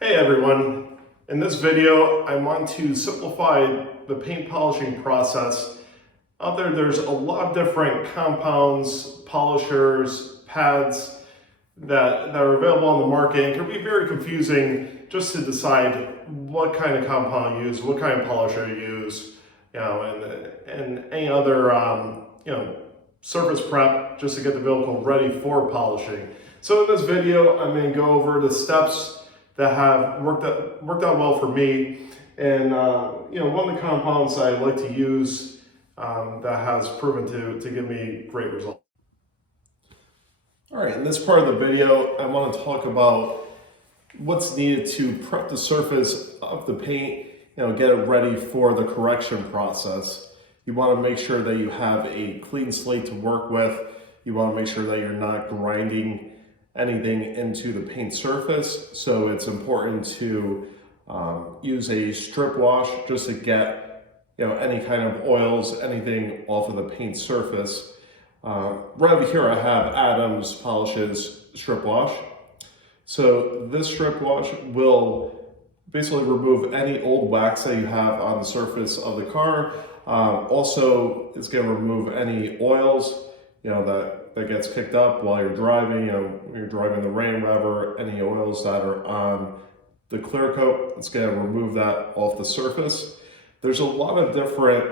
Hey everyone, in this video I want to simplify the paint polishing process. Out there's a lot of different compounds, polishers, pads that are available on the market, and it can be very confusing just to decide what kind of compound you use, what kind of polisher you use, and any other surface prep just to get the vehicle ready for polishing. So in this video I'm going to go over the steps that have worked out well for me, and one of the compounds I like to use that has proven to give me great results. All right, in this part of the video, I want to talk about what's needed to prep the surface of the paint, get it ready for the correction process. You want to make sure that you have a clean slate to work with. You want to make sure that you're not grinding anything into the paint surface. So it's important to use a strip wash just to get any kind of oils, anything off of the paint surface. Right over here I have Adams Polishes strip wash. So this strip wash will basically remove any old wax that you have on the surface of the car. Also, it's going to remove any oils that gets kicked up while you're driving, when you're driving the rain, whatever, any oils that are on the clear coat, it's going to remove that off the surface. There's a lot of different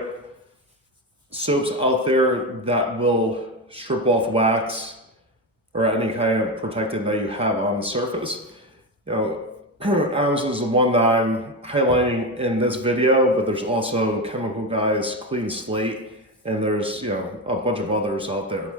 soaps out there that will strip off wax or any kind of protectant that you have on the surface. Adams is the one that I'm highlighting in this video, but there's also Chemical Guy's Clean Slate, and there's a bunch of others out there.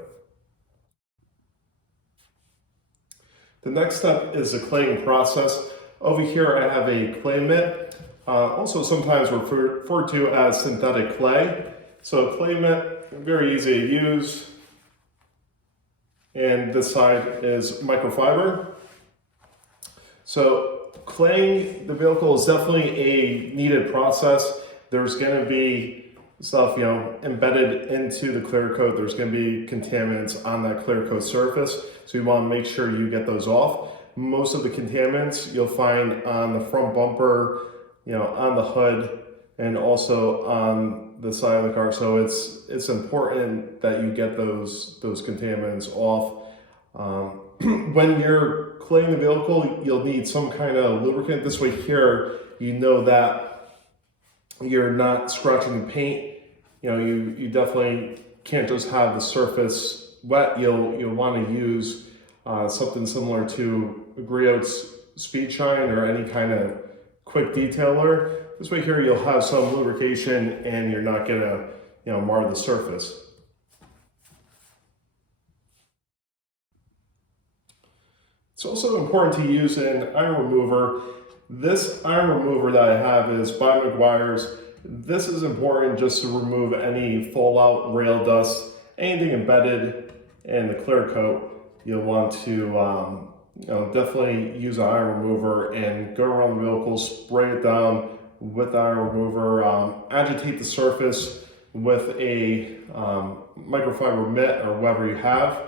The next step is the claying process. Over here I have a clay mitt, also sometimes referred to as synthetic clay. So clay mitt, very easy to use. And this side is microfiber. So claying the vehicle is definitely a needed process. There's going to be stuff embedded into the clear coat. There's going to be contaminants on that clear coat surface, so you want to make sure you get those off. Most of the contaminants you'll find on the front bumper, on the hood, and also on the side of the car. So it's important that you get those contaminants off. When you're claying the vehicle, you'll need some kind of lubricant. This way here, that you're not scratching the paint. You definitely can't just have the surface wet. You'll want to use something similar to a Griots Speed Shine or any kind of quick detailer. This way here you'll have some lubrication and you're not gonna mar the surface. It's also important to use an iron remover. This iron remover that I have is by Meguiar's. This is important just to remove any fallout, rail dust, anything embedded in the clear coat. You'll want to definitely use an iron remover and go around the vehicle, spray it down with the iron remover, agitate the surface with a microfiber mitt or whatever you have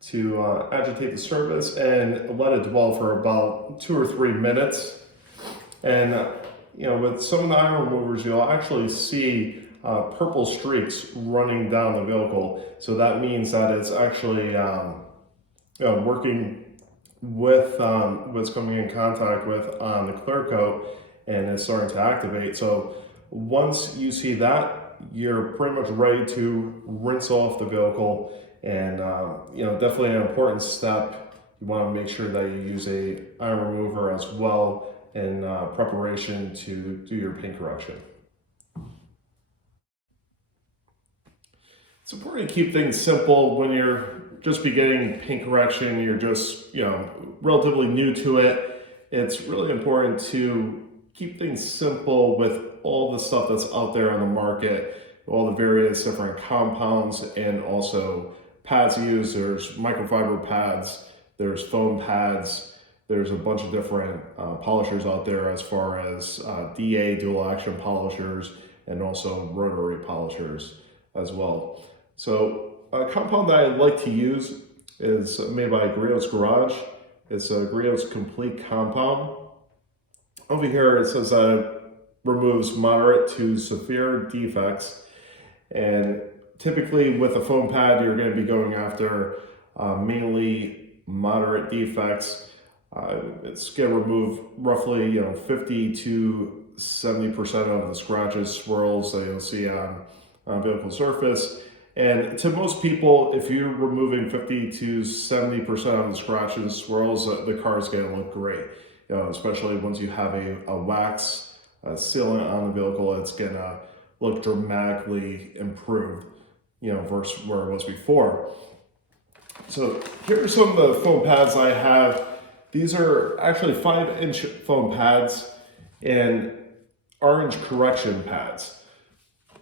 to agitate the surface and let it dwell for about 2 or 3 minutes. And with some of the iron removers, you'll actually see purple streaks running down the vehicle. So that means that it's actually working with what's coming in contact with on the clear coat, and it's starting to activate. So once you see that, you're pretty much ready to rinse off the vehicle. And definitely an important step. You want to make sure that you use a iron remover as well in preparation to do your paint correction. It's important to keep things simple when you're just beginning paint correction. You're just relatively new to it. It's really important to keep things simple with all the stuff that's out there on the market, all the various different compounds and also pads used. There's microfiber pads, there's foam pads, there's a bunch of different polishers out there as far as DA, dual action polishers, and also rotary polishers as well. So a compound that I like to use is made by Griots Garage. It's a Griots Complete Compound. over here it says that it removes moderate to severe defects, and typically with a foam pad you're going to be going after mainly moderate defects. It's going to remove roughly 50 to 70% of the scratches, swirls that you'll see on vehicle surface. And to most people, if you're removing 50 to 70% of the scratches and swirls, the car is going to look great. Especially once you have a wax sealant on the vehicle, it's going to look dramatically improved, versus where it was before. So here are some of the foam pads I have. These are actually 5-inch foam pads and orange correction pads.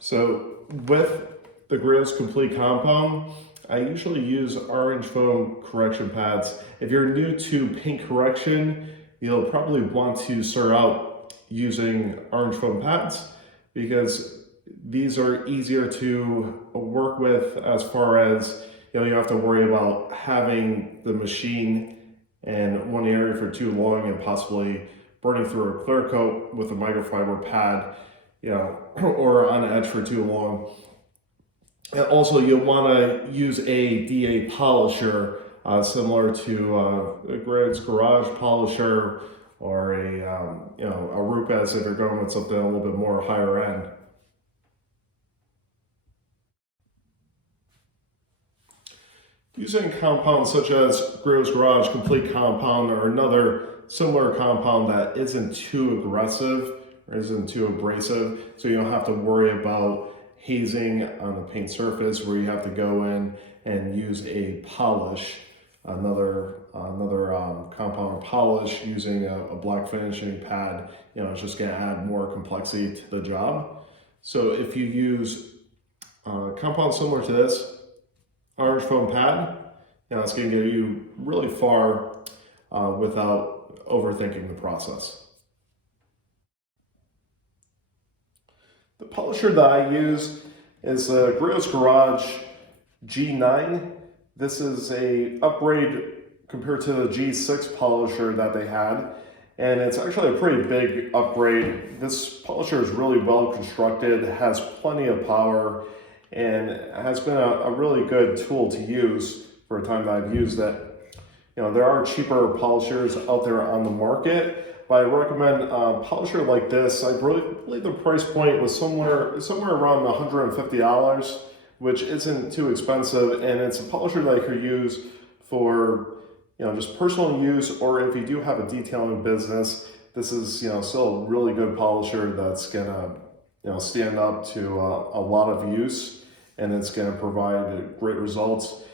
So with the Griots Complete Compound, I usually use orange foam correction pads. If you're new to paint correction, you'll probably want to start out using orange foam pads because these are easier to work with as far as, you don't have to worry about having the machine in one area for too long and possibly burning through a clear coat with a microfiber pad, or on edge for too long. And also, you'll want to use a DA polisher similar to a Griots garage polisher or a Rupes if you're going with something a little bit more higher end. Using compounds such as Griots Garage Complete Compound or another similar compound that isn't too aggressive or isn't too abrasive, so you don't have to worry about hazing on the paint surface where you have to go in and use a polish, another compound polish using a black finishing pad. It's just going to add more complexity to the job. So if you use compounds similar to this orange foam pad, it's going to get you really far without overthinking the process. The polisher that I use is the Griots Garage G9. This is a upgrade compared to the G6 polisher that they had, and it's actually a pretty big upgrade. This polisher is really well constructed, has plenty of power, and has been a really good tool to use for a time that I've used it. There are cheaper polishers out there on the market, but I recommend a polisher like this. I believe the price point was somewhere around $150, which isn't too expensive, and it's a polisher that I could use for just personal use, or if you do have a detailing business. This is still a really good polisher that's gonna stand up to a lot of use, and it's gonna provide great results.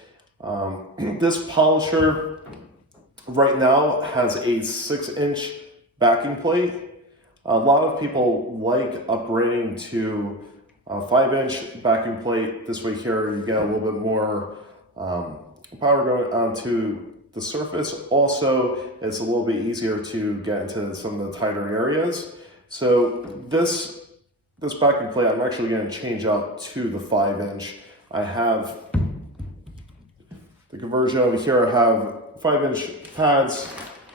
This polisher right now has a 6-inch backing plate. A lot of people like upgrading to a 5-inch backing plate. This way here you get a little bit more power going onto the surface. Also, it's a little bit easier to get into some of the tighter areas. So this backing plate, I'm actually going to change out to the 5-inch. I have the conversion over here. I have 5-inch pads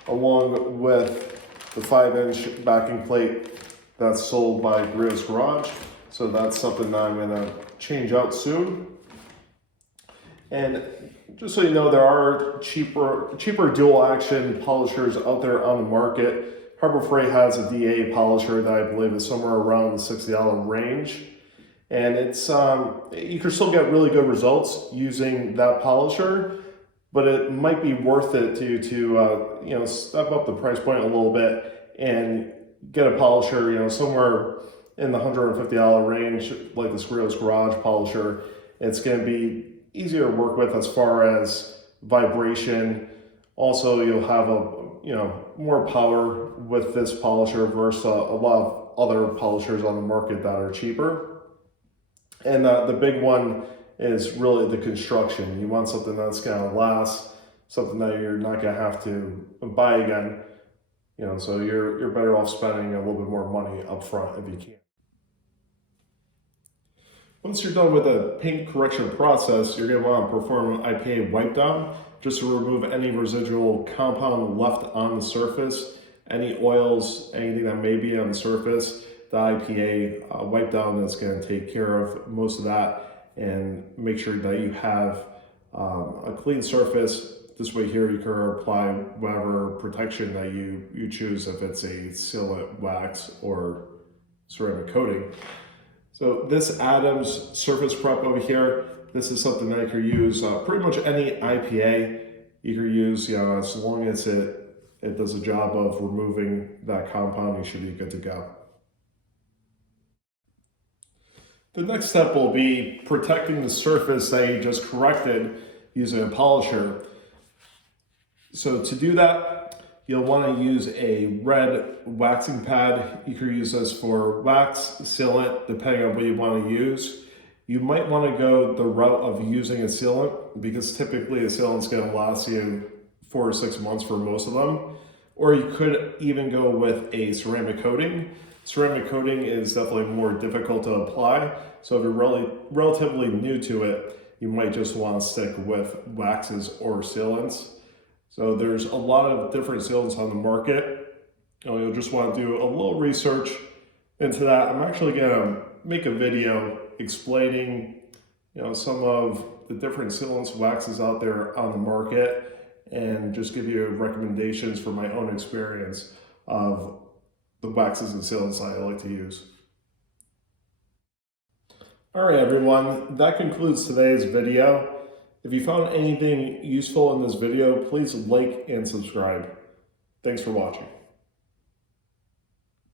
along with the 5-inch backing plate that's sold by Griots Garage. So that's something that I'm going to change out soon. And just so you know, there are cheaper dual action polishers out there on the market. Harbor Freight has a DA polisher that I believe is somewhere around the $60 range. And it's you can still get really good results using that polisher, but it might be worth it to step up the price point a little bit and get a polisher, somewhere in the $150 range, like this Griots Garage polisher. It's going to be easier to work with as far as vibration. Also, you'll have more power with this polisher versus a lot of other polishers on the market that are cheaper. And the big one is really the construction. You want something that's going to last, something that you're not going to have to buy again. So you're better off spending a little bit more money up front if you can. Once you're done with the paint correction process, you're going to want to perform an IPA wipe down just to remove any residual compound left on the surface. any oils, anything that may be on the surface. The IPA wipe down is going to take care of most of that, and make sure that you have a clean surface. This way here you can apply whatever protection that you choose, if it's a sealant, wax, or ceramic coating. So this Adams surface prep over here, this is something that you can use pretty much any IPA you can use, as long as it does a job of removing that compound, you should be good to go. The next step will be protecting the surface that you just corrected using a polisher. So to do that, you'll want to use a red waxing pad. You can use this for wax, sealant, depending on what you want to use. You might want to go the route of using a sealant, because typically a sealant is going to last you 4 or 6 months for most of them. Or you could even go with a ceramic coating. Ceramic coating is definitely more difficult to apply, so if you're relatively new to it, you might just want to stick with waxes or sealants. So there's a lot of different sealants on the market. You'll just want to do a little research into that. I'm actually going to make a video explaining some of the different sealants, waxes out there on the market, and just give you recommendations from my own experience of the waxes and sealants I like to use. All right, everyone, that concludes today's video. If you found anything useful in this video, please like and subscribe. Thanks for watching.